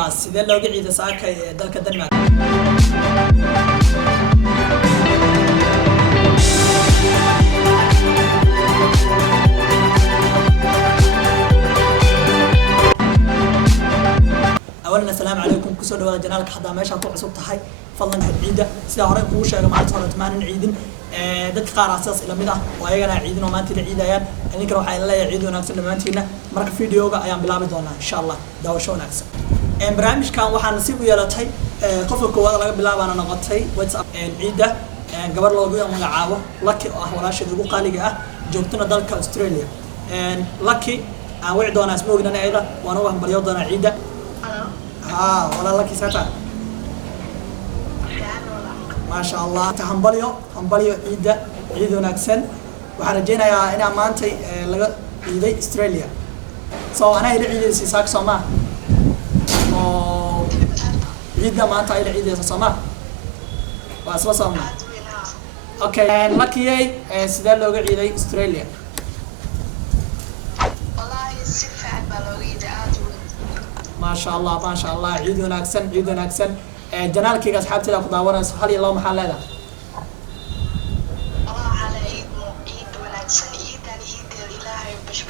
الله sidee looga ciiday saaka dalka Denmark أولاً السلام عليكم كسر دوا جنالك حدا ماشى طوع صوت هاي فضلاً هالعيدة سيدا هراء كوشة يا جماعة صارت معنا عيدين دك قارع أساس إلى مده وأيجنا عيدين وما أنتي العيد أيام أني كروح إلى عيد ونكسر لما أنتينا مرة فيديو بقى أيام بلعب دونا إن شاء الله دوا شو نكسر برامج كان وحنا نسيب ويالتهاي قفل كواد لقى بلعب أنا نقطهاي واتساب عيدة قبل لو جوا من عاوة لكي ولا شيء يقول قالي جاه جوتنا دالك أستراليا لكي وعد وانا اسمه أنا أيضا وأنا وهم برياض أنا عيدة ولا لكي ساتا ما شاء الله تهمبليو عيد ونكسن وحرجينا يا أنا مانتي لقى عيد أستراليا أنا إلى عيد سيساك سما عيد مانتا إلى عيد سما واسوا سما أوكي لكي سيدا لقى عيد أستراليا ما شاء الله عيد ونكسن جنالك يا أصحابتي لو قدامنا سبحان الله محل هذا. الله على عيد ونكسن عيد الإله بش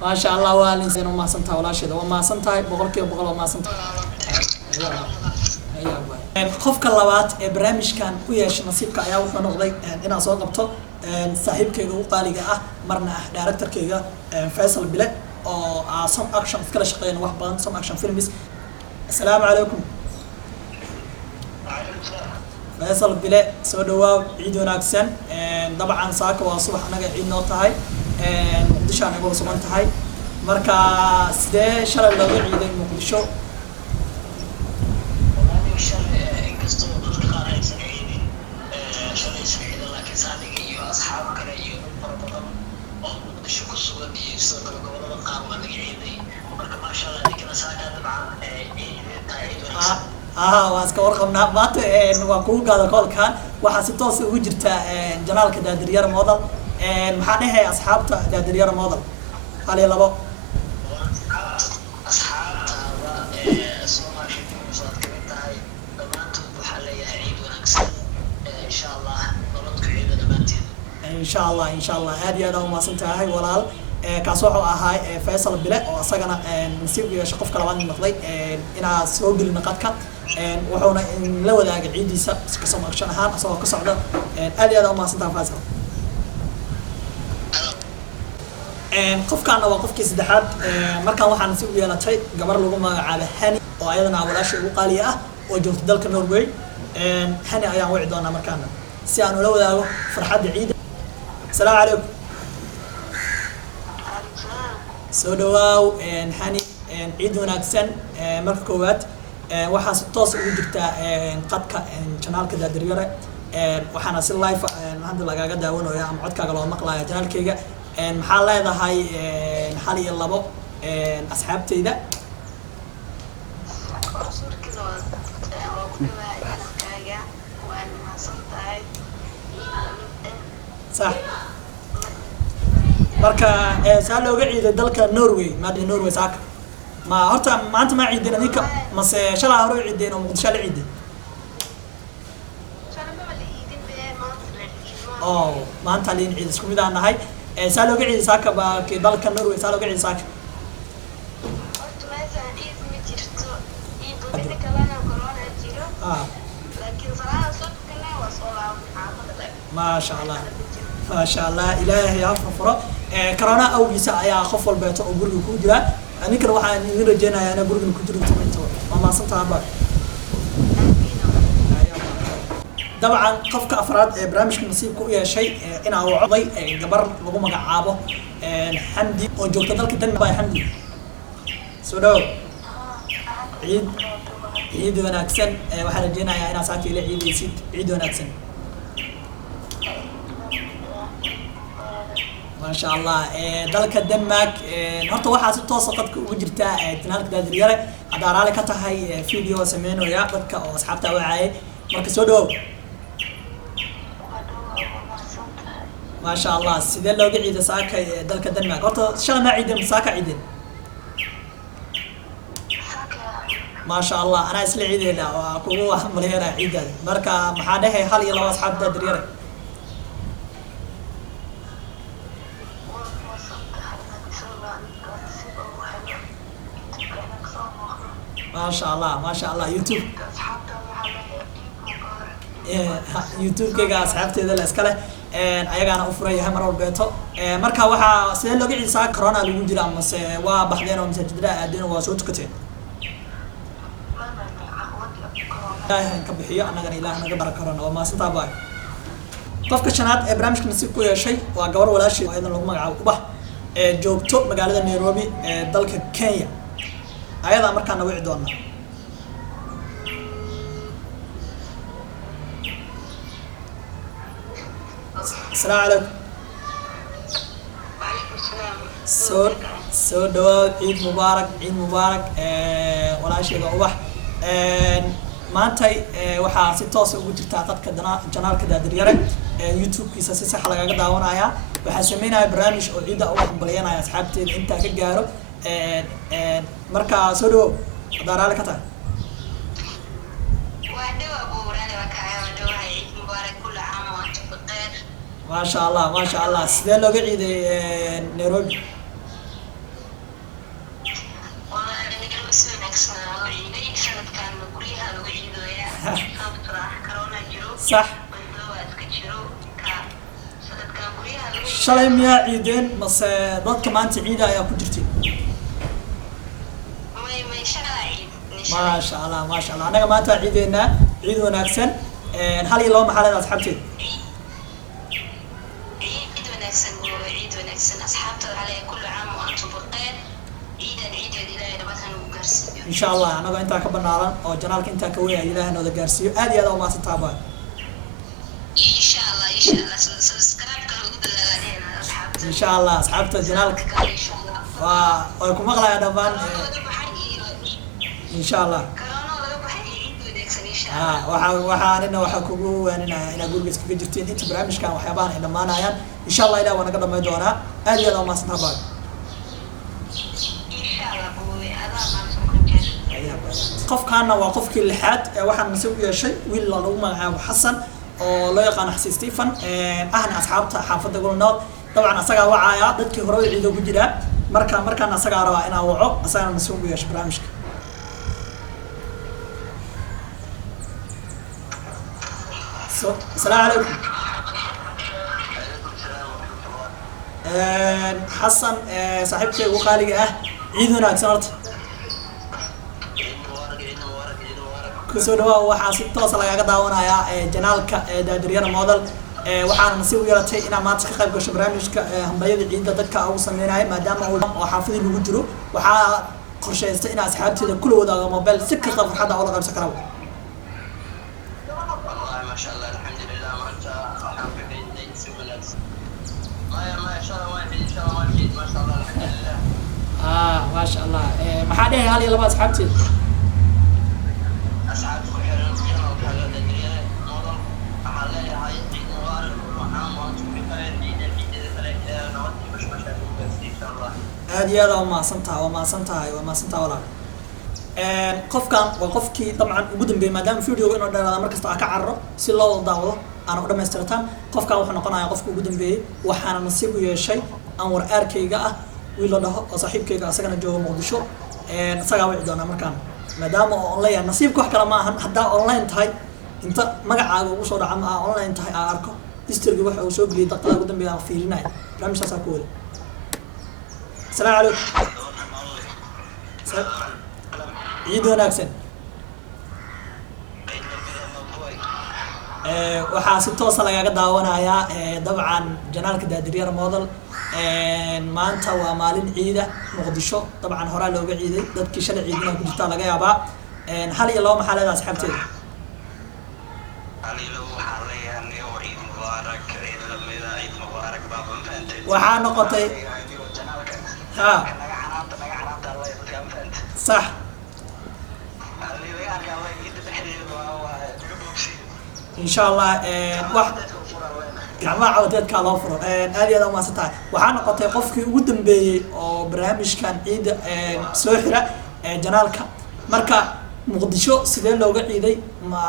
ما شاء الله والإنسان وما سنتها ولا شيء وما سنتها بقولك بقول وما سنتها. خفك اللوات برامج كان وياش نصيبك يا وحنا نقضي أنا صار قبته صاحبك يقول قالي مرنا دايركتور كيجا فيصل بلاد أو some action كلا شقين واحد some action films. السلام عليكم. فيصل بلاد سودوا عيد ونكسن طبعا ساك وصبح أنا عيد نوتة هاي مقدش أنا أقول صبحت هاي مركز ده شر اللي عيد مقدشو. واسك ورقمنا مات وكوجا هذا كل كان وحسيتوس وجرت جنالك دادريار مودل محنها أصحابته دادريار مودل على لبا أصحابته سوما شيء مصاد كمية هاي دمانتو بحاليا عيد ونكسر إن شاء الله نردك عيد دمانتين إن شاء الله هذه هذا ما سنتها هاي ولا كاسوحة هاي فيصل بلا وأصلا نسيب يشقف كلام النقدي إن سوق النقد وحنا لو ذا عيدي كسم أكشن هان أصلا كسعدة هذه هذا ما سنتها فيصل قف كان وقف كيس دحات مركان وحنا نسيب يلا شيء قبل لقوم على هني وأيضا على شيء وقالية وجرت ذلك النرويج هني أيام وعدنا مركاننا سيانو لو ذا فرحة عيد السلام عليكم سودواو هني عيد ونكسن مركوات waxaa si toos ugu jirta qadka channelka Daadiriyaare waxaana si live hadda lagaga daawanayo ama codkaaga loo maqlayo channelkayga maxaa leedahay hal iyo labo asxaabtayda صح marka saa looga ciiday dalka Norway maadii Norway saaka ما هرتا ما أنت ما عيدنا ذيك مس شلا هروي عيدنا ومقدش على عيد. ما أنت لين عيد سكومي ده أنا هاي سالو قاعد ساكا بكدال كنور سالو قاعد ساكا. ما شاء الله إلهي يغفر كورونا أو يسا يا خف البيت أو برج كودلا أنا كره واحد نرجعنا أنا برج كودلا تمنتوا ما صنت عبار طبعا قفك أفراد برامج نصيب كويا شيء أنا أو عضي جبر لقوم عابه حمدي وجوت ذلك دم باي حمدي سودو عيد وناكسن واحد جينا أنا ساعتي لعيد يسيد عيد وناكسن ما شاء الله ذلك الدنمارك نحط واحد ستة سقط وجرتا تنالك دادريالة عدارة لك تهاي فيديو سمينه يا بدك أصحابته وعاي مركز سودو ما شاء الله سيدنا لو قعد ساك ذلك الدنمارك قلت شو ما عيد مساك عيدين ما شاء الله أنا أسلي عيدي لا وأكون مليانة عيدة مركا محاده هل يلا أصحاب تدريره ما شاء الله ما شاء الله يوتيوب يوتيوب كيغا أصحابتي ذا الأسكالة ayagaana u furan yahay mar walbeeto marka waxaa sidee looga ciisaa corona lagu jira amase waa baxdeen oo masaajidada aadeen waa soo tukateen ilaahay ka bixiyo annagana ilaahay naga barak corona waa maasantaa baay qofka shanaad ee barnaamijka nasiib ku yeeshay waa gabar walaashii oo idan lagu magacaabo ubax joogto magaalada Nairobi ee dalka Kenya ayadaa markaan na wici doonaa السلام عليكم. وعليكم السلام. سو دواء عيد مبارك عيد مبارك ولا شيء أوبح ما أنتي waxaa si toos ah ugu jirta qadka janaalka Daadiriye YouTube kiisa si sax laga daawanaya waxa sameynaya barnaamij oo ciida u hambalyeynaya asxaabteeda inta ka gaaro marka soo dhaw daraale ka tahay ما شاء الله ما شاء الله سيدي لو قاعد نيروبي والله أنا نقول بسوي نكسنا وعيدي سنة كان كلها وعيدو يا صابت راح كورونا جرو صح والدواء تكشرو سنة كان كلها شلay miyaa ciideen mase dadka maanta ciida ayaa ku jirtay ما شاء الله ما شاء الله anaga maanta ciideena ciid wanaagsan hal iyo laba maxalad asxaabteed إن شاء الله أنا قاعد أنت كبرنالا أو جنالك أنت كوي إله إنه ذا جارسيو هذه هذا وما ستابع إن شاء الله إن شاء الله سبسكرايب كانوا إن شاء الله أصحابته جنالك إن شاء الله ويكون مغلى يا دبان إن شاء الله waxaan waxa kugu waanina ina guriga iskaga jirteen inta barnaamijkan waxyaabahan ay dhamaanayaan insha Allah ilaa wanaga dhamay doona aad iyo aad u maasan tahay qofkaana waa qofkii lixaad waxaan nasiib u yeeshay wiil lagu magacaabo Xasan oo loo yaqaan Xasan Stephen ahna asxaabta xaafadda Golnood dabcan asaga wacaya dadkii hore u ciido ku jira markaan asaga rabaa inaan waco asaga nasiib u yeeshay barnaamijka السلام عليكم. حسن صاحبتي وخالي عيد wanaagsan horta. kusoo dhawaad waxaa si toos ah lagaga daawanayaa janaalka Daadiriye model waxaan nasiib u yeelatay inaan maanta ka qayb gasho barnaamijka hambayada ciidda dadka ugu sameynaya maadaama oo xaafadii lagu jiro waxaa qorsheystay in asxaabteeda kula wadaago mobile si kasta farxadda oo la qaybsan karo ما شاء الله الحمد لله ما انت حابب اني تسوي نفس ما شاء الله واحد ان شاء الله واحد ما شاء الله الحمد لله ما شاء الله maxaa dhahay hal iyo laba asxaabteed asxaabtu ku xiran channel kala Daadiriye model waxa leeyahay ciid mubaarak waxaan maanta ku xiran ciidda kale nabad iyo bashbasha ku gaarsiin insha Allah aad iyo aad u maasantahay walaal qofkan waa qofkii dabcan ugu dambeeyay maadaama video inuu dheeraado markasta ka carro si loo daawado aan u dhameystirtaan qofkan wuxuu noqonayaa qofka ugu dambeeyay waxaana nasiib u yeeshay aan war arkayga ah wiil la dhaho oo saaxiibkayga asagana jooga Muqdisho asaga wici doona markaan maadaama oo online nasiibku wax kala ma ahan hadaa online tahay inta magacaaga ugu soo dhaca ma online tahay aan arko history waxa uu soo geliyay dadka ugu dambeeyay fiirinay barnaamijkaas ku wada السلام عليكم عيد wanaagsan waxaa si toos ah lagaga daawanayaa dabcan janaalka Daadiriye model maanta waa maalin ciida Muqdisho dabcan hore looga ciiday dadkii shalay ciidina ku jirta laga yaabaa hal iyo laba maxalad asxaabteeda hal iyo laba waxa leeyahay ciid mubaarak ciid lamida ciid mubaarak baba maanta waxaa noqotay صح إن شاء الله واحد جماعة عودات كلا فرن هذه هذا ما ستاع وحنا قطع قفك ودم بي أو برامج كان عيد سوحرة جنالك مركا muqdisho sidee looga ciiday ma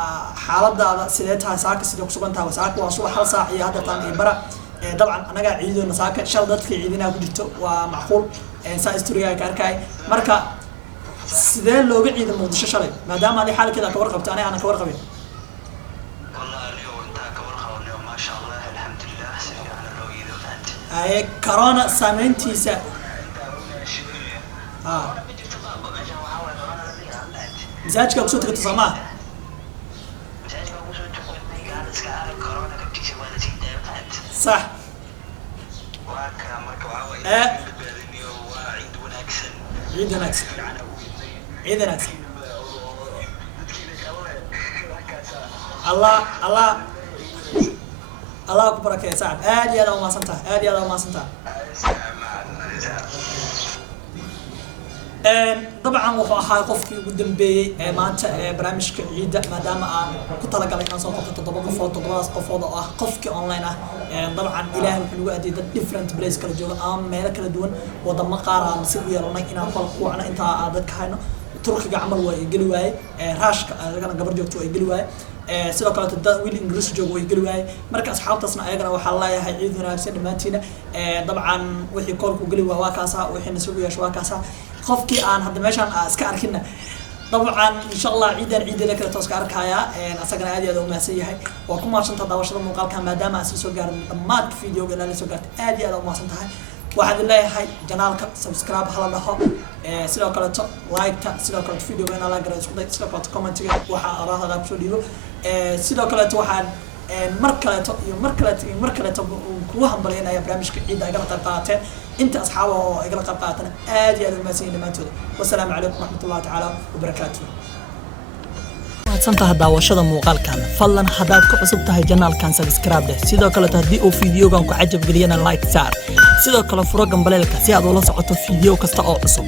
xaaladaada sidee tahay saaka sidee ku sugan tahay saaka waa subax hal saac iyo hadda taan iyo bara dabcan anaga ciidoona saaka shal dadka ciidina ku jirto waa macquul saa historiga ka arkay marka sidee looga ciiday muqdisho shalay maadaama ay xaalkeeda ka warqabto ana ka warqabin ay corona saameyntiisa misaajka ku soo tagay Soomaa صح عيد ونكسة عيد ونكسة الله أكبرك يا سعد آدي هذا وما صنتها طبعا وحو ahaa qofkii ugu dambeeyay maanta barnaamijka ciida maadaama aan ku talagalay inaan soo qabto 7 qofood oo ah qofkii online ah dabcan ilaahay wuxuu nagu adeeyay dad different place kala jooga ama meelo kala duwan wadamo qaar aan si u yeelanay inaan kala kuwacno inta aan dadka hayno turkiga camal way geli waayay raashka ayagana gabar joogto way geli waayay sidoo kale dad wiil Ingiriis joogo way geli waayay marka asxaabtaasna ayagana waxa la yahay ciid wanaagsan dhamaantiina dabcan wixii koolku geli waa kaasa wixii soo yeesho waa kaasa qofkii aan hadda meeshan iska arkina dabcan insha Allah ciidana kala toos ka arkaya asagana aad iyo aad u mahadsan yahay waa ku maashanta daawashada muuqaalka maadaama aan soo gaarin dhamaad fiidiyoga la soo gaartay aad iyo aad u mahadsan tahay waxaad leeyahay janaalka subscribe hala dhaho sidoo kale like ta sidoo kale fiidiyoga in la gaaro isku day sidoo kale comment waxa araahada ku soo dhiibo sidoo kale waxaan mar kale kuwa hambalyeynaya barnaamijka ciida ay kala qayb qaateen inta asxaab oo ay kala qayb qaateen aad iyo aad u mahadsan dhamaantood wassalaamu calaykum waraxmatullaahi tacaala wabarakaatuh mahadsantahay daawashada muuqaalkan fadlan haddaad ku cusub tahay janaalkan subscribe leh sidoo kale haddii uu fiidiyogan ku cajab geliyana like saar sidoo kale furo gambaleelka si aad ula socoto fiidiyo kasta oo cusub